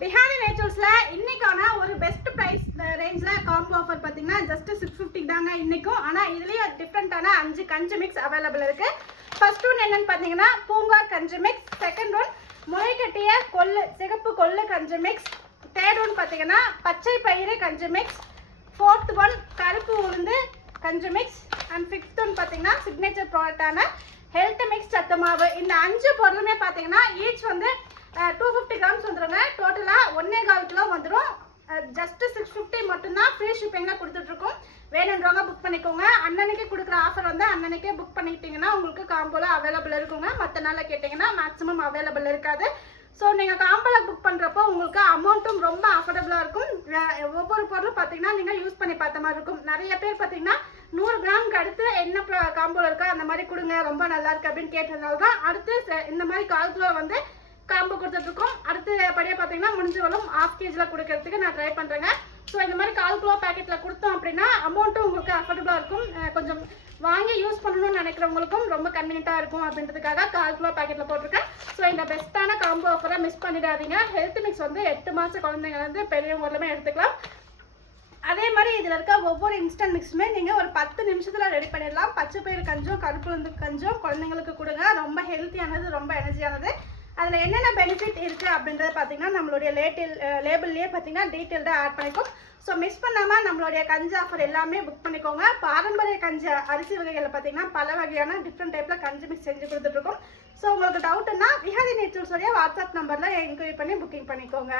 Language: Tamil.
விஹாரி நேச்சுரல்ஸ்ல இன்னைக்கான ஒரு பெஸ்ட் பிரைஸ் ரேஞ்ச்ல காம்போ ஆஃபர் பாத்தீங்கன்னா ஜஸ்ட் 650 தாங்க இன்னைக்கும். ஆனா இதுலயே டிஃபரெண்டான 5 கஞ்சி மிக்ஸ் அவைலபிள் இருக்கு. ஃபர்ஸ்ட் ஒன் என்னன்னு பாத்தீங்கன்னா பூங்கார் கஞ்சி மிக்ஸ், செகண்ட் ஒன் முளைக்கட்டிய கொள்ளு சிகப்பு கொள்ளு கஞ்சி மிக்ஸ், தேர்ட் ஒன் பாத்தீங்கன்னா பச்சை பயிறு கஞ்சி மிக்ஸ், ஃபோர்த் ஒன் கருப்பு உளுந்து கஞ்சி மிக்ஸ் அண்ட் ஃபிஃப்த் ஒன் பாத்தீங்கன்னா சிக்னேச்சர் ப்ராடக்டான ஹெல்த் மிக்ஸ் சத்து மாவு. இந்த 5 பொருளுமே பாத்தீங்கன்னா ஈச் வந்து 250 கிராம்ஸ் வந்துருங்க. டோட்டலா 1.25 கிலோ வந்துடும். ஜஸ்ட் 650 மட்டும்தான் ஃப்ரீ ஷிப்பிங்ல கொடுத்துட்டு இருக்கோம். வேணுன்றவங்க புக் பண்ணிக்கோங்க. அன்னன்னைக்கு கொடுக்குற ஆஃபர் வந்து அன்னன்னைக்கே புக் பண்ணிக்கிட்டீங்கன்னா உங்களுக்கு காம்போல அவைலபிள் இருக்குங்க. மற்ற நாளில் கேட்டிங்கன்னா மேக்ஸிமம் அவைலபிள் இருக்காது. ஸோ நீங்கள் காம்போல புக் பண்ணுறப்போ உங்களுக்கு அமௌண்ட்டும் ரொம்ப அஃபோர்டபுளாக இருக்கும். ஒவ்வொரு பொருளும் பார்த்தீங்கன்னா நீங்கள் யூஸ் பண்ணி பார்த்த மாதிரி இருக்கும். நிறைய பேர் பார்த்தீங்கன்னா 100 கிராமுக்கு அடுத்து என்ன காம்போல இருக்கோ அந்த மாதிரி கொடுங்க, ரொம்ப நல்லா இருக்கு அப்படின்னு கேட்டதுனால தான் அடுத்து இந்த மாதிரி 1/4 கிலோ வந்து காம்போ கொடுத்துட்ருக்கோம். அடுத்து படியாக பார்த்தீங்கன்னா முடிஞ்சவளும் 1/2 கேஜியில் கொடுக்கறதுக்கு நான் ட்ரை பண்ணுறேங்க. ஸோ இந்த மாதிரி 1/4 கிலோ பேக்கெட்டில் கொடுத்தோம் அப்படின்னா அமௌண்ட்டும் உங்களுக்கு அஃபோர்டபுளாக இருக்கும். கொஞ்சம் வாங்கி யூஸ் பண்ணணும்னு நினைக்கிறவங்களுக்கும் ரொம்ப கன்வீனியண்ட்டாக இருக்கும் அப்படின்றதுக்காக 1/4 கிலோ பேக்கெட்டில் போட்டிருக்கேன். ஸோ இந்த பெஸ்ட்டான காம்போ ஆஃபரை மிஸ் பண்ணிடாதீங்க. ஹெல்த் மிக்ஸ் வந்து 8 மாத குழந்தைங்கலேருந்து பெரியவங்க எல்லாமே எடுத்துக்கலாம். அதே மாதிரி இதில் இருக்க ஒவ்வொரு இன்ஸ்டன்ட் மிக்ஸுமே நீங்கள் ஒரு 10 நிமிஷத்தில் ரெடி பண்ணிடலாம். பச்சை பயிறு கஞ்சும் கருப்பு உளுந்து கஞ்சும் குழந்தைங்களுக்கு கொடுங்க. ரொம்ப ஹெல்த்தியானது, ரொம்ப எனர்ஜியானது. அதில் என்னென்ன பெனிஃபிட் இருக்குது அப்படின்றத பார்த்தீங்கன்னா நம்மளுடைய லேபிள்லேயே பார்த்தீங்கன்னா டீட்டெயில்டாக ஆட் பண்ணிக்கும். ஸோ மிஸ் பண்ணாமல் நம்மளுடைய கஞ்சி ஆஃபர் எல்லாமே புக் பண்ணிக்கோங்க. பாரம்பரிய கஞ்சி அரிசி வகைகளில் பார்த்தீங்கன்னா பல வகையான டிஃப்ரெண்ட் டைப்பில் கஞ்சி மிக்ஸ் செஞ்சு கொடுத்துட்ருக்கோம். ஸோ உங்களுக்கு டவுட்டுன்னா விஹாரி நேச்சுரல்ஸோடைய வாட்ஸ்அப் நம்பரில் என்கொயரி பண்ணி புக்கிங் பண்ணிக்கோங்க.